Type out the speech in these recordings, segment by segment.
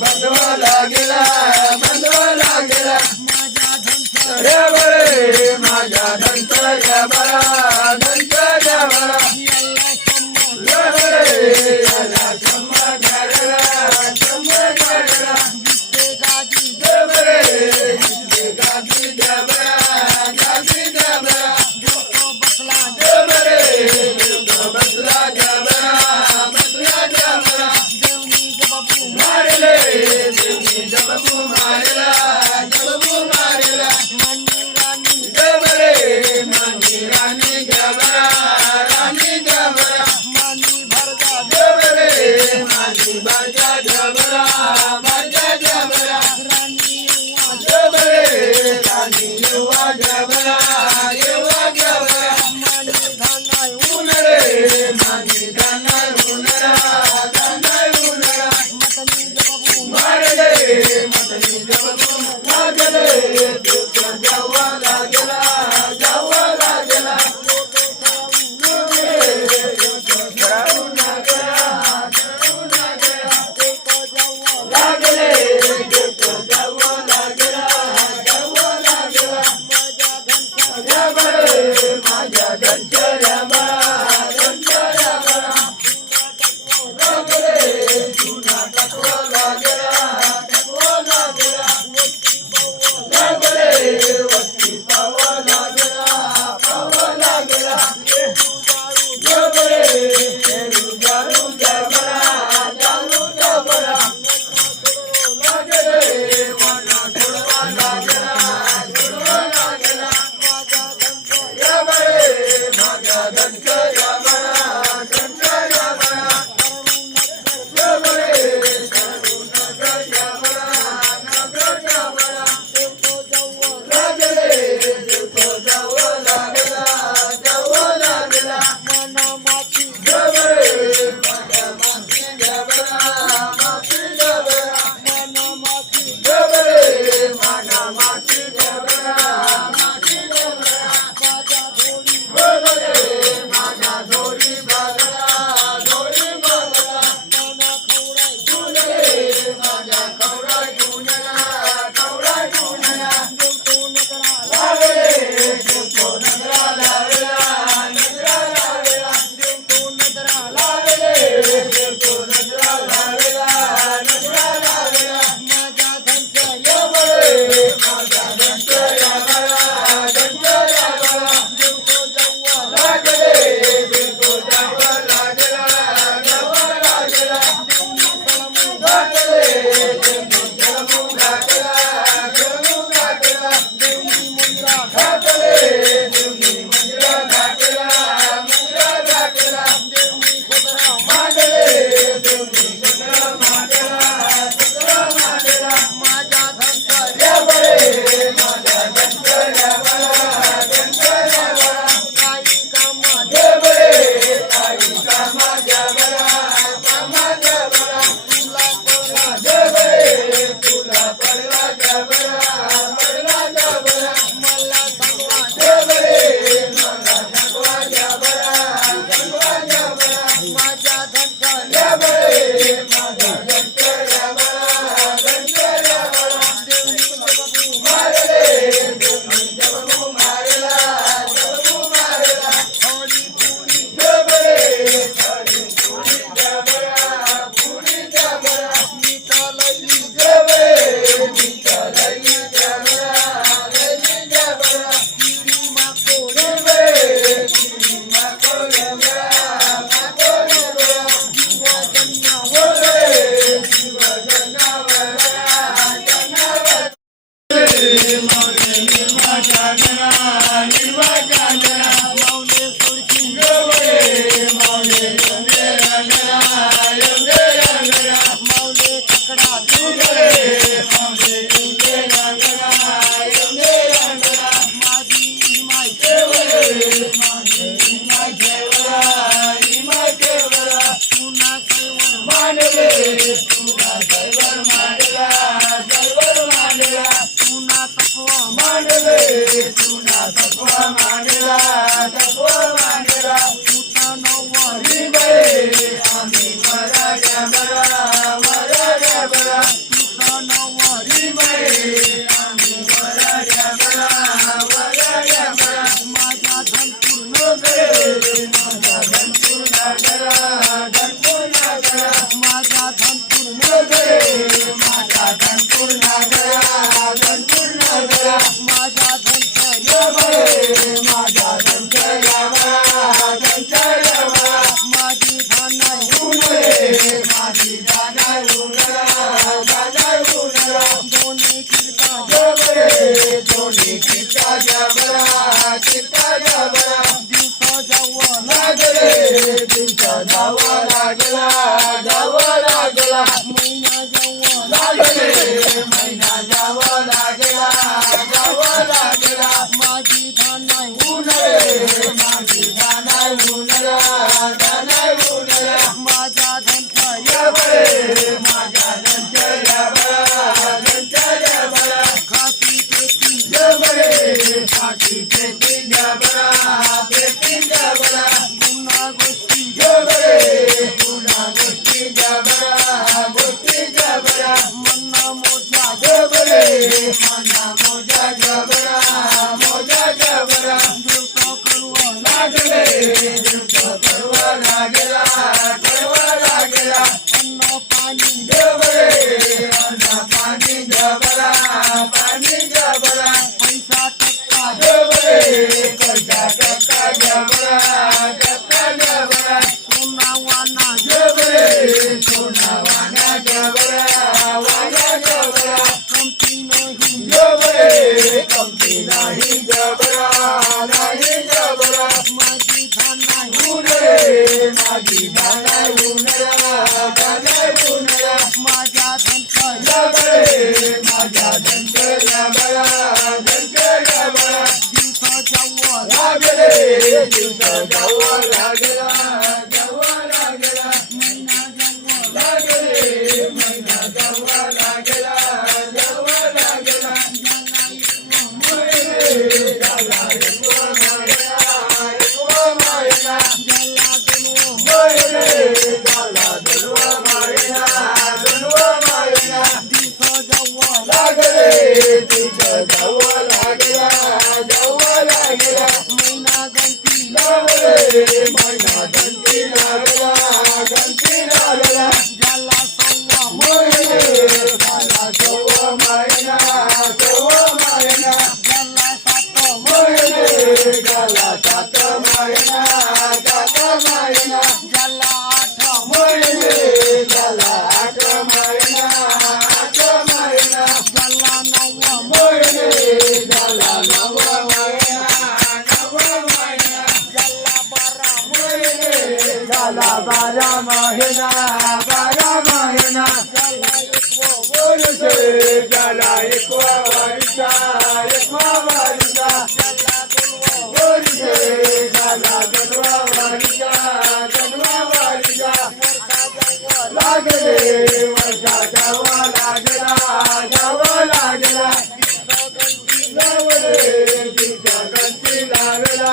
बंधवा लागेला बांधवा लागेला रे बरे माझ्या धनसऱ्या बरा धनसऱ्या बरा रे बरे याला शंभर झालेला शंभर झालेला रे बरे गादी द्या बरा गादी द्या बरा रे बरे बसला द्या बरा बसला द्या बरा मारले देवी जबू मारला जबू मारला जबरे मानी रानी जबरा रानी जबरा जबरे मानी बाजा जबरा बाजा जबरा जबरे रानी युवा जबरा युवा जबरा उनरे मानी दाना उनरा दाना उनरा मारले मतनी जबू लागले जावा लागला जावा लागला लागले जावा लागला जावा लागला जबरे माझ्या धनसऱ्या बरा धनसऱ्या बरा जबरे तुला तत्व लागला तत्व लागला जबरे वस्ती पावा लागला पावा लागला जबरे जालू जबरा जालू जबरा लागले मना छुडवा लागला छुडवा लागला जबरे माझ्या धनसऱ्या बरा धनसऱ्या बरा जबरे नगरच्या बरा नगरच्या बरा लागले जावा लागला जावा लागला जबरे माझ्या माती जबरा माती जबरा जबरे माझ्या माती जबरा माती जबरा जबरे माझ्या दोरी बागला दोरी बागला गुणरे माझ्या कवरा गुणला कवरा गुणला लागले तो नजरा लागला नजरा लागला लागले तो नजरा लागला नजरा लागला जबरे माझ्या धनसऱ्या बरा धनसऱ्या बरा लागले तो जावा लागला जावा लागला लागले जबू लागला जबू लागला लागले देवनी मंदिरा घाटला मंदिरा घाटला मांडले देवनी सतरा मांडला सतरा मांडला जबरे माझ्या धनसऱ्या बरा धनसऱ्या बरा जबरे काही कामाच्या बरा कामाच्या बरा जबरे तुला पडला जबरा पडला जबरा जबरे मला थकवा जबरा थकवा जबरा जबरे माझ्या धनसऱ्या बरा धनसऱ्या बरा मारले जबू मारला जबू मारला जबरे साडी पुरी जबरा पुरी जबरा जबरे निकालई जबरा लई जबरा जबरे माको जबरा माको जबरा जबरे शिव जनावरा जनावरा माझ्या जना निर्वा जना माऊले सोडकी जबरे माऊले रंगे रंगना रंगे रंगना माऊले ककडा जबरे माऊले रंगे रंगना रंगे रंगना माझी माय जबरे माझी माय जबरा माय जबरा पुन्हा सर्वर मांडले पुन्हा सर्वर मांडला सर्वर मांडला पुन्हा तत्व मांडले पुन्हा तत्व मांडला तत्व मांडला पुन्हा नवरी बरे आम्ही मराठा बरा मराठा बरा पुन्हा वरी बाई आम्ही वराड्या बरा वराड्या बरा माझा धन पूर्ण करे माझा धन पूर्ण करा धन पूर्ण करा माझा धन पूर्ण करे माझा धन पूर्ण करा धन पूर्ण करा माझा धन करा बरे माझा धन करा बरा धन करा बरा माझी धन उमरे माझी धन उमरा धन उमरा दोन्ही किरता बरे दोन्ही किरता बरा किरता बरा दिवसा जावा लागले दिवसा जावा लागला जावा लागला महिना जावा लागले महिना जावा लागला जावा लागला माझी धन उमरे माझी धन उमरा धन उमरा माझा धन करा बरे माझा धन करा बरा धन करा बरा खाती पेटी बरे खाती पेटी बरा पेटी बरा गुन्हा गोष्टी बरे गुन्हा गोष्टी बरा गोष्टी बरा मन्ना मोजा बरे मन्ना मोजा बरा मोजा बरा देवता करवा लागले देवता करवा लागला करवा लागला अन्न पाणी बरे अन्न पाणी बरा पाणी बरा पैसा टक्का बरे पैसा टक्का बरा बरा सोना वाना बरे सोना वाना बरा कमती नाही बरे कमती नाही बरा नाही बरा माझी धन उमरे माझी धन उमरा धन उमरा माझा धन करा बरे माझा धन करा बरा धन करा बरा दिवसा जावा लागले दिवसा जावा लागला जावा लागला महिना जावा लागले महिना जावा लागला जावा लागला जाला एकवा मायना जाला दोनवा मायना दिवसा जावा लागले दिवसा जावा लागला जावा लागला महिना गंती लागले महिना गंती लागला जाला सव्वा जाला सव्वा मायना जाला सात मायना जाला आठ मायना जाला नववा मायना जाला बारा मायना जाला एकवा वर्षा जाला दोनवा वर्षा लागले वर्षा जावा लागला लागले तिच्या गंती लागला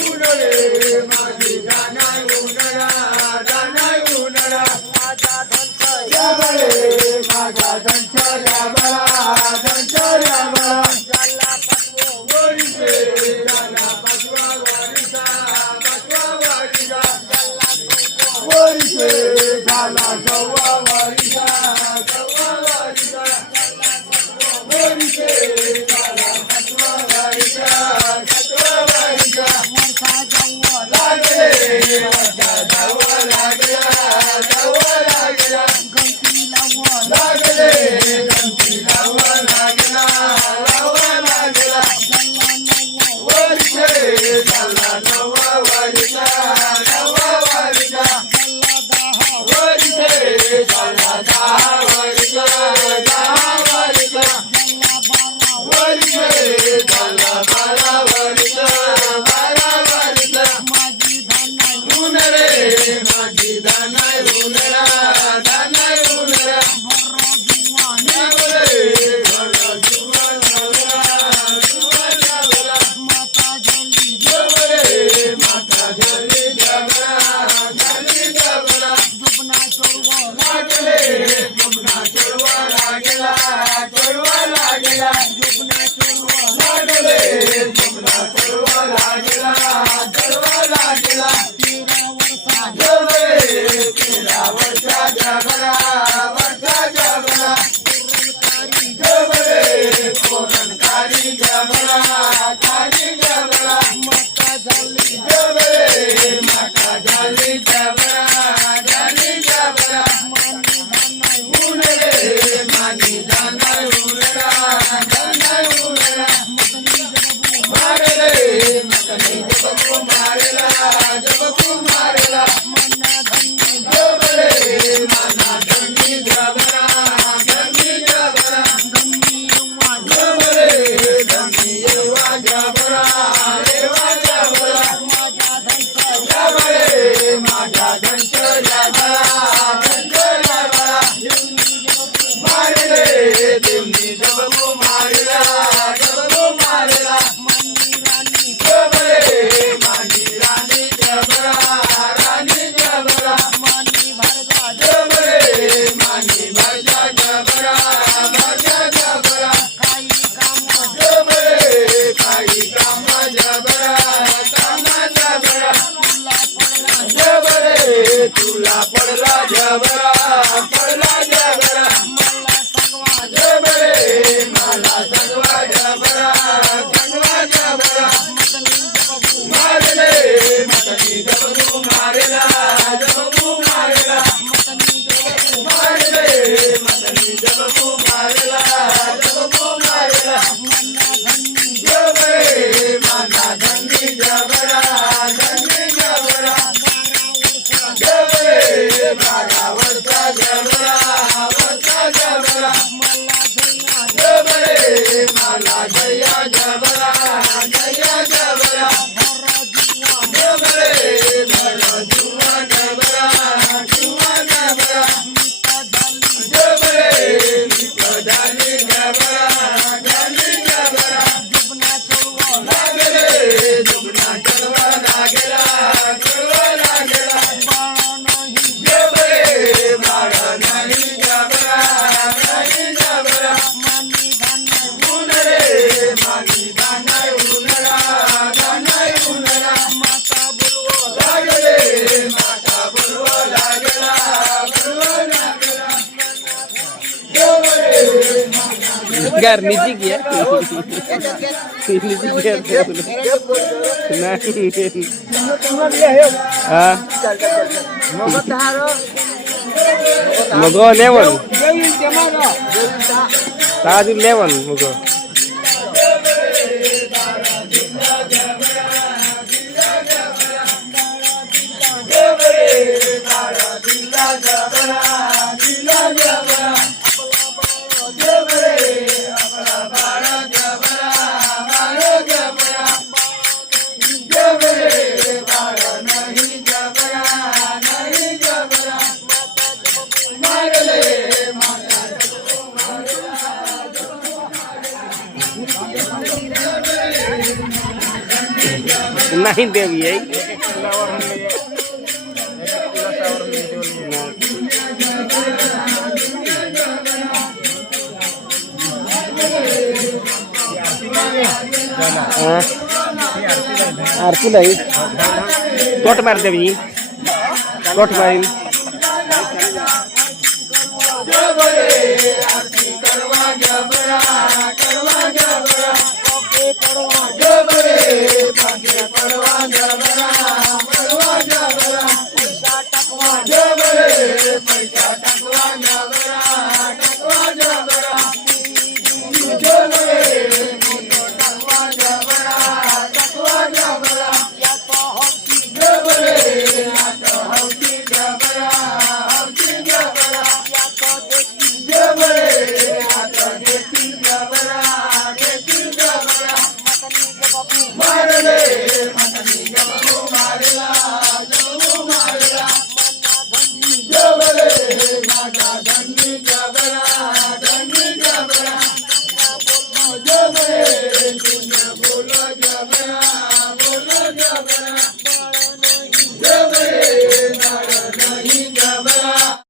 उडले माझी गाना उनरा माझा बरे माझा धन चला बरा जाला पाचवा वरिसा जाला सव्वा वरिसा जाला पाचवा वरिसा वर्षा जावा लागले वर्षा जावा लागला गंती लावा लागले गंती जबरा माझा जबरा काही काम जबरे काही काम जबरा काम जबरा जबरे तुला पडला जबरा पडला जबरा जबरे मला संगवा जबरा संगवा जबरा मारले मतनी जबरू मारेला जबरू मारेला मारले मतनी जबरू मारेला जबरू मारेला जबरे माना धनी जबरा धनी जबरा जबरे माना वर्षा जबरा वर्षा जबरा जबरे माला जया जबरा जया जबरा जबरे मला जुवा जबरा जुवा जबरा जबरे निपदानी जबरा जानी जबरा लागले दुगना चलवा लागेला चलवा लागेला जबरे बाळा नाही जबरा नाही जबरा उनरे मानी दानाय उनरा दानाय उनरा लागले माता बोलवा लागेला बोलवा लागेला जबरे garnici ki ya ini dia ah mogo lemon tadi lemon mogo नहीं देवी है आरती लाई तोट मार देवी तोट मारी जबरे